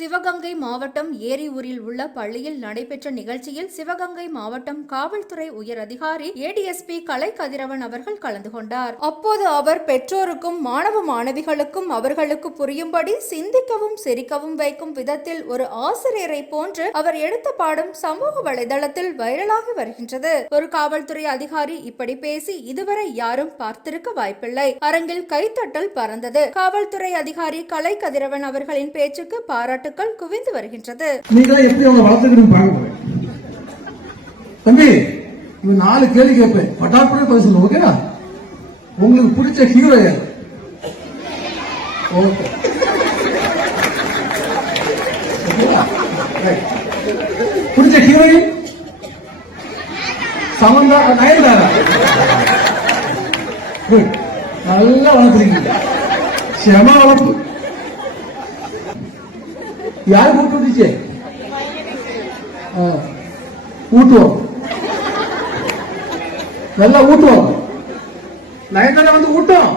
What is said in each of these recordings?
சிவகங்கை மாவட்டம் ஏரியூரில் உள்ள பள்ளியில் நடைபெற்ற நிகழ்ச்சியில் சிவகங்கை மாவட்டம் காவல்துறை உயர் அதிகாரி ஏடிஎஸ்பி கலை கதிரவன் அவர்கள் கலந்து கொண்டார். அப்போது அவர் பெற்றோருக்கும் மாணவ மாணவிகளுக்கும் அவர்களுக்கு புரியும்படி சிந்திக்கவும் சிரிக்கவும் வைக்கும் விதத்தில் ஒரு ஆசிரியரை போன்று அவர் எடுத்த பாடம் சமூக வலைதளத்தில் வைரலாகி வருகின்றது. ஒரு காவல்துறை அதிகாரி இப்படி பேசி இதுவரை யாரும் பார்த்திருக்க வாய்ப்பில்லை. அரங்கில் கைத்தட்டல் பறந்தது. காவல்துறை அதிகாரி கலை கதிரவன் அவர்களின் பேச்சுக்கு பாராட்டு பாராட்டுக்கள் குவிந்து வருகின்றது. நீங்களே எப்படி அவங்க வளர்த்துக்கிட்டு தம்பி இவன் நாலு கேள்வி கேட்பேன். பட்டாப்பட பதில் சொல்லு ஓகேவா உங்களுக்கு பிடிச்ச ஹீரோ யார்? ஓகே பிடிச்ச ஹீரோயின் சமந்தா நயன்தாரா? குட் நல்லா வளர்த்துருக்கீங்க. செம வளர்ப்பு. யார் கூட்டு வந்துச்சு? ஊட்டுவோம். நல்லா ஊட்டுவோம். நயன்தாரா வந்து ஊட்டும்.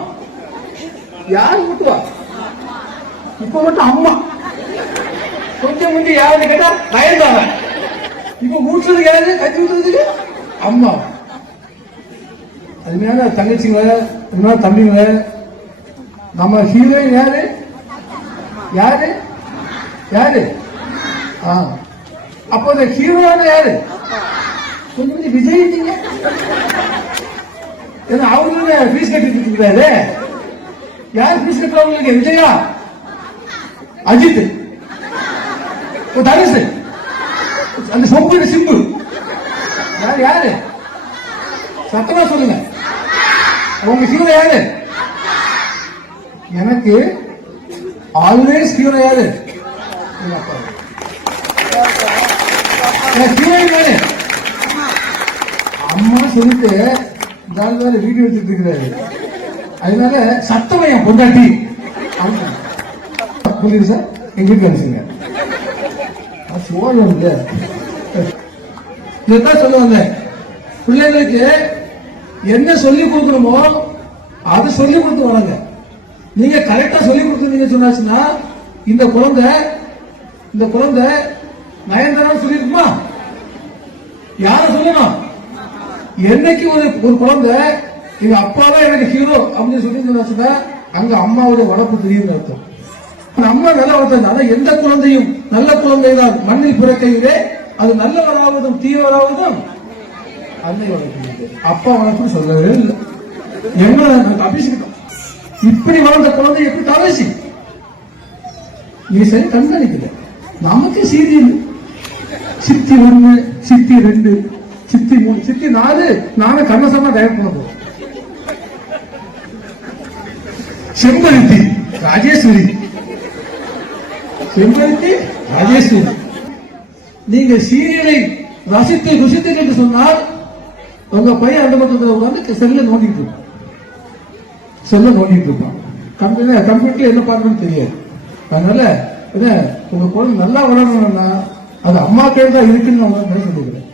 யார் ஊட்டுவா? இப்ப மட்டும் அம்மா. கொஞ்சம் கொஞ்சம் யாருன்னு கேட்டா நயன்தாரா. இப்ப ஊட்டுறது யாரு? கத்தி ஊத்துறதுக்கு அம்மா. அது மேல தங்கச்சிங்க அது தம்பிங்க நம்ம ஹீரோயின் யாரு? யாரு? யாரு? ஆ. அப்போ இந்த யாரு? கொஞ்சம் கொஞ்சம் விஜய் நீங்க ஏன்னா அவரு ஃபீஸ் கட்டிட்டு இருக்கிறாரு யார் ஃபீஸ் கட்டுறவங்களுக்கு விஜயா? அஜித். ஓ, தனுஷ். அந்த சொம்பு சிம்பு. யார் யாரு? சத்தமா சொல்லுங்க. உங்க ஹீரோ யாரு? எனக்கு ஆல்வேஸ் ஹீரோ யாரு எங்க அப்பா. எனக்கு ஹீரோயின் யாரு அம்மா சொல்லிட்டு இந்த வேற வீடியோ எடுத்துட்டு இருக்கிறாரு. அதனால சத்தம் என் பொண்டாட்டி. புரியுது சார்? எங்க வீட்டுக்கு அனுப்பிச்சுங்க சோழம் இல்ல. இதான் சொல்ல வந்தேன். பிள்ளைங்களுக்கு என்ன சொல்லி கொடுக்கணுமோ அதை சொல்லி கொடுத்து வராங்க. நீங்க கரெக்டா சொல்லி கொடுத்துருந்தீங்கன்னு சொன்னாச்சுன்னா இந்த குழந்தை இந்த குழந்தை நயன்தாரா சொல்லிருக்குமா யார சொல்லணும்? என்னைக்கு ஒரு ஒரு குழந்தை எங்க அப்பா தான் எனக்கு ஹீரோ அப்படின்னு சொல்லி சொன்னாச்சுன்னா அங்க அம்மாவுடைய வளர்ப்பு தெரியும் அர்த்தம். அம்மா நல்லா வளர்த்ததுனால எந்த குழந்தையும் நல்ல குழந்தை தான் மண்ணில் பிறக்கையிலே அது நல்லவராவதும் தீவராவதும் அன்னை வளர்க்கிறது அப்பா வளர்ப்பு சொல்லவே இல்லை. என்ன அபிஷேகம். இப்படி வளர்ந்த குழந்தை எப்படி தவசி நீ சரி கண்காணிக்கல நமக்கு சீரியல் சித்தி ஒண்ணு சித்தி ரெண்டு சித்தி மூணு சித்தி நாலு. நானும் கண்ணசமா டைரக்ட் பண்ண போறோம் செம்பருத்தி ராஜேஸ்வரி. செம்பருத்தி ராஜேஸ்வரி. நீங்க சீரியலை ரசித்து ருசித்து என்று சொன்னால் உங்க பையன் அந்த பக்கத்துல உட்காந்து செல்ல நோண்டிட்டு இருப்பான். செல்ல நோண்டிட்டு இருப்பான். கம்பெனி கம்ப்யூட்டர்ல என்ன பார்க்கணும்னு தெரியாது. அதனால என்ன உங்க குழந்தை நல்லா வளரணும்னா அது அம்மா கையில் தான் இருக்குன்னு நான் சொல்லிக்கிறேன்.